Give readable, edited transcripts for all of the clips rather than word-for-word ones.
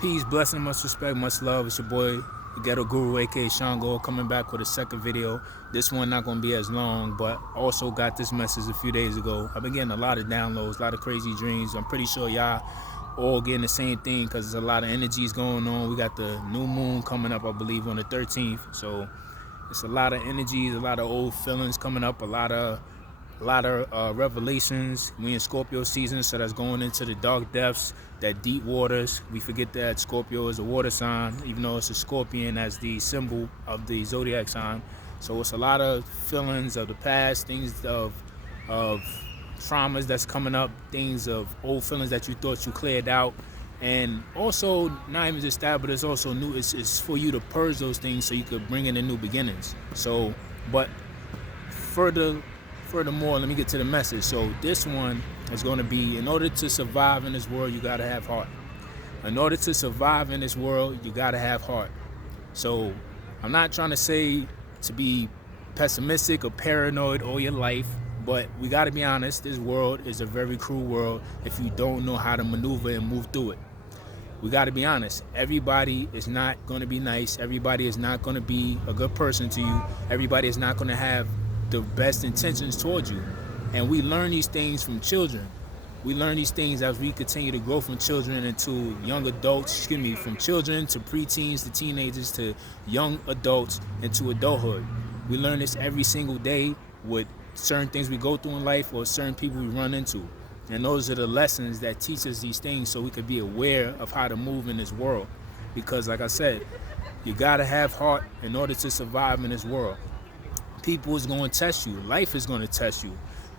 Peace, blessing, much respect, much love. It's your boy, the Ghetto Guru, aka Shango, coming back with a second video. This one not gonna be as long, but also got this message a few days ago. I've been getting a lot of downloads, a lot of crazy dreams. I'm pretty sure y'all all getting the same thing because there's a lot of energies going on. We got the new moon coming up, I believe, on the 13th. So it's a lot of energies, a lot of old feelings coming up, a lot of revelations. We in Scorpio season, so that's going into the dark depths, that deep waters. We forget that Scorpio is a water sign, even though it's a scorpion as the symbol of the zodiac sign. So it's a lot of feelings of the past, things of traumas that's coming up, things of old feelings that you thought you cleared out. And also, not even just that, but it's also new. It's for you to purge those things so you could bring in the new beginnings. So, but furthermore, let me get to the message. So this one is going to be, in order to survive in this world, you got to have heart. In order to survive in this world, you got to have heart. So I'm not trying to say to be pessimistic or paranoid all your life, but we got to be honest. This world is a very cruel world if you don't know how to maneuver and move through it. We got to be honest. Everybody is not going to be nice. Everybody is not going to be a good person to you. Everybody is not going to have the best intentions towards you. And we learn these things from children. We learn these things as we continue to grow from children into young adults, from children to preteens to teenagers to young adults into adulthood. We learn this every single day with certain things we go through in life or certain people we run into. And those are the lessons that teach us these things so we could be aware of how to move in this world. Because like I said, you gotta have heart in order to survive in this world. People is going to test you. Life is going to test you.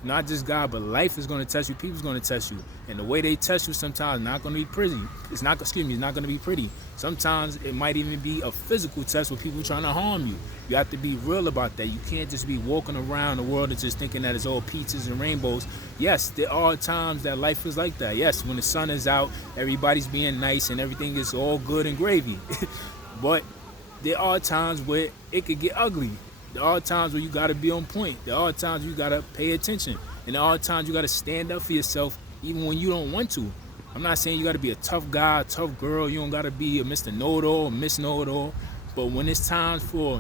Not just God, but life is going to test you. People's going to test you. And the way they test you sometimes is not going to be pretty. It's not going to be pretty. Sometimes it might even be a physical test with people trying to harm you. You have to be real about that. You can't just be walking around the world and just thinking that it's all peaches and rainbows. Yes, there are times that life is like that. Yes, when the sun is out, everybody's being nice and everything is all good and gravy. But there are times where it could get ugly. There are times where you got to be on point. There are times you got to pay attention. And there are times you got to stand up for yourself even when you don't want to. I'm not saying you got to be a tough guy, tough girl. You don't got to be a Mr. Know-it-all, or Miss Know-it-all. But when it's time for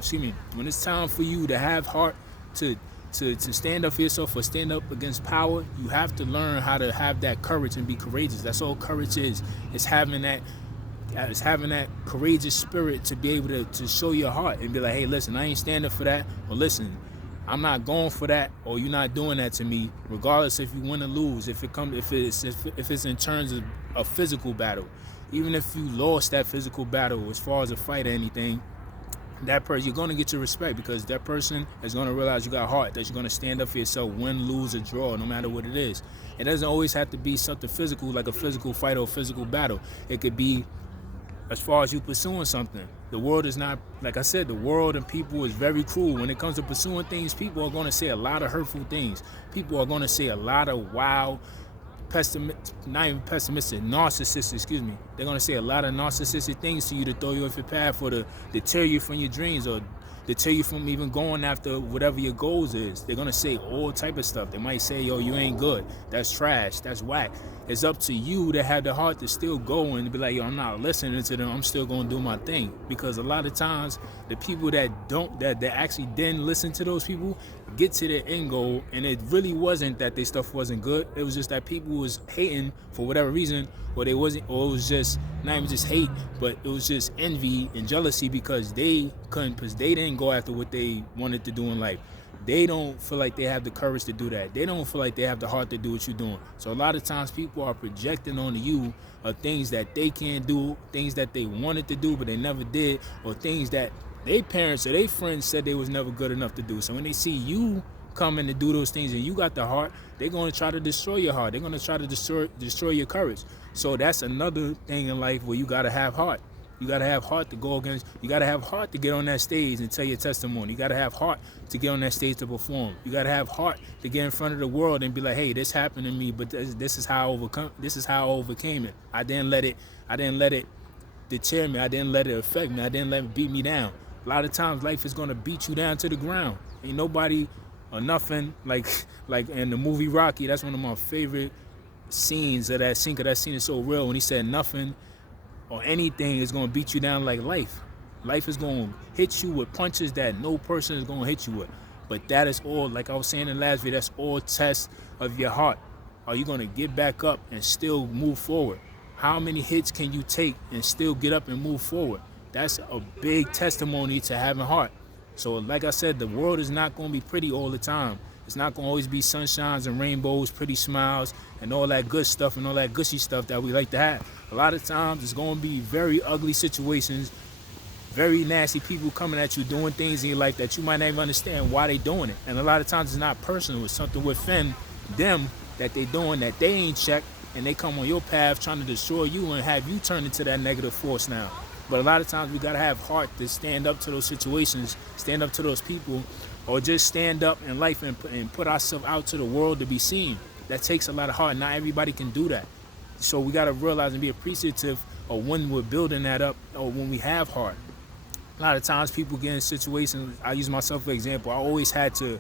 you to have heart to stand up for yourself or stand up against power, you have to learn how to have that courage and be courageous. That's all courage is. It's having that courageous spirit to be able to show your heart and be like, hey, listen, I ain't standing for that, or listen, I'm not going for that, or you're not doing that to me, regardless if you win or lose. If it's in terms of a physical battle, even if you lost that physical battle as far as a fight or anything, that person, you're going to get your respect because that person is going to realize you got heart, that you're going to stand up for yourself, win, lose, or draw, no matter what it is. It doesn't always have to be something physical, like a physical fight or a physical battle. It could be as far as you pursuing something. The world is not, like I said, the world and people is very cruel. When it comes to pursuing things, people are going to say a lot of hurtful things. People are going to say a lot of wild, narcissistic, They're going to say a lot of narcissistic things to you to throw you off your path or to deter you from your dreams or deter you from even going after whatever your goals is. They're going to say all type of stuff. They might say, yo, you ain't good. That's trash. That's whack. It's up to you to have the heart to still go and be like, yo, I'm not listening to them. I'm still going to do my thing. Because a lot of times, the people that actually didn't listen to those people get to their end goal, and it really wasn't that their stuff wasn't good. It was just that people was hating for whatever reason, or it was just not even just hate, but it was just envy and jealousy because they didn't go after what they wanted to do in life. They don't feel like they have the courage to do that. They don't feel like they have the heart to do what you're doing. So a lot of times people are projecting onto you of things that they can't do, things that they wanted to do but they never did, or things that their parents or their friends said they was never good enough to do. So when they see you coming to do those things and you got the heart, they're going to try to destroy your heart. They're going to try to destroy your courage. So that's another thing in life where you got to have heart. You got to have heart to go against. You got to have heart to get on that stage and tell your testimony. You got to have heart to get on that stage to perform. You got to have heart to get in front of the world and be like, hey, this happened to me, but this is how I overcame it. I didn't let it deter me. I didn't let it affect me. I didn't let it beat me down. A lot of times life is going to beat you down to the ground. Ain't nobody or nothing like in the movie Rocky. That's one of my favorite scenes of that scene, because that scene is so real when he said nothing or anything is going to beat you down like life. Life is going to hit you with punches that no person is going to hit you with. But that is all, like I was saying in last video, that's all tests of your heart. Are you going to get back up and still move forward? How many hits can you take and still get up and move forward? That's a big testimony to having heart. So like I said, the world is not going to be pretty all the time. It's not going to always be sunshines and rainbows, pretty smiles, and all that good stuff and all that gushy stuff that we like to have. A lot of times it's going to be very ugly situations, very nasty people coming at you doing things in your life that you might not even understand why they doing it. And a lot of times it's not personal. It's something within them that they doing that they ain't checked, and they come on your path trying to destroy you and have you turn into that negative force now. But a lot of times we got to have heart to stand up to those situations, stand up to those people, or just stand up in life and put ourselves out to the world to be seen. That takes a lot of heart. Not everybody can do that. So we got to realize and be appreciative of when we're building that up or when we have heart. A lot of times people get in situations, I use myself for example, I always had to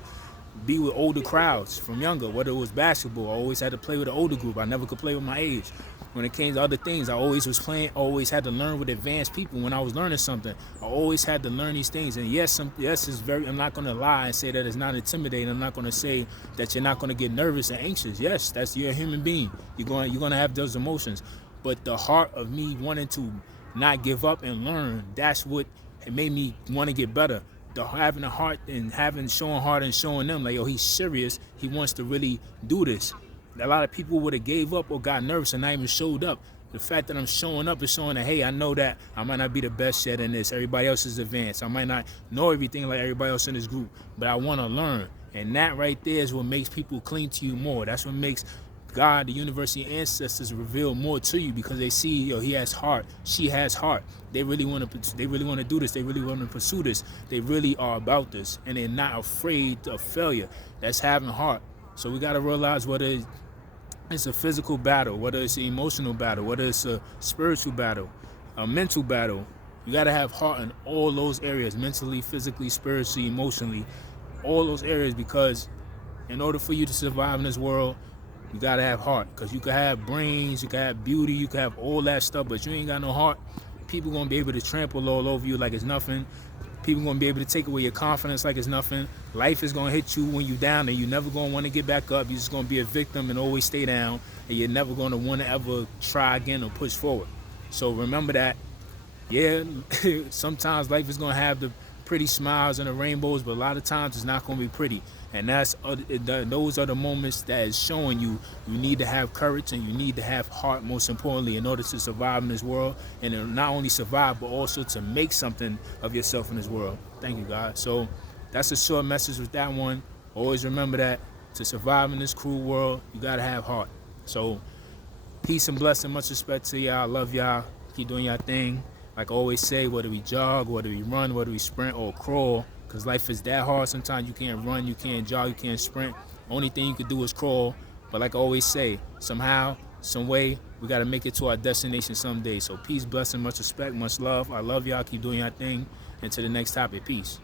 be with older crowds from younger, whether it was basketball, I always had to play with an older group. I never could play with my age. When it came to other things, I always was playing, always had to learn with advanced people. When I was learning something, I always had to learn these things. And yes, it's very, I'm not going to lie and say that it's not intimidating. I'm not going to say that you're not going to get nervous and anxious. Yes, you're a human being. You're going to have those emotions. But the heart of me wanting to not give up and learn, that's what it made me want to get better. Having a heart and showing heart and showing them like, yo, he's serious. He wants to really do this. A lot of people would have gave up or got nervous and not even showed up. The fact that I'm showing up is showing that, hey, I know that I might not be the best yet in this. Everybody else is advanced. I might not know everything like everybody else in this group, but I want to learn. And that right there is what makes people cling to you more. That's what makes God, the universe, your ancestors reveal more to you, because they see, yo, he has heart, she has heart. They really want to do this. They really want to pursue this. They really are about this, and they're not afraid of failure. That's having heart. So we got to realize whether it's a physical battle, whether it's an emotional battle, whether it's a spiritual battle, a mental battle, you got to have heart in all those areas, mentally, physically, spiritually, emotionally, all those areas, because in order for you to survive in this world, you got to have heart. Because you can have brains, you can have beauty, you can have all that stuff, but you ain't got no heart, people going to be able to trample all over you like it's nothing. People going to be able to take away your confidence like it's nothing. Life is going to hit you when you're down, and you're never going to want to get back up. You're just going to be a victim and always stay down, and you're never going to want to ever try again or push forward. So remember that, yeah, sometimes life is going to have the pretty smiles and the rainbows, but a lot of times it's not going to be pretty. And those are the moments that is showing you need to have courage and you need to have heart, most importantly, in order to survive in this world, and to not only survive but also to make something of yourself in this world. Thank you, God. So that's a short message with that one. Always remember that to survive in this cruel world, you got to have heart. So peace and blessing, much respect to y'all. I love y'all. Keep doing your thing. Like I always say, whether we jog, whether we run, whether we sprint or crawl, because life is that hard. Sometimes you can't run, you can't jog, you can't sprint. Only thing you can do is crawl. But like I always say, somehow, some way, we got to make it to our destination someday. So peace, blessing, much respect, much love. I love y'all. Keep doing your thing. And to the next topic. Peace.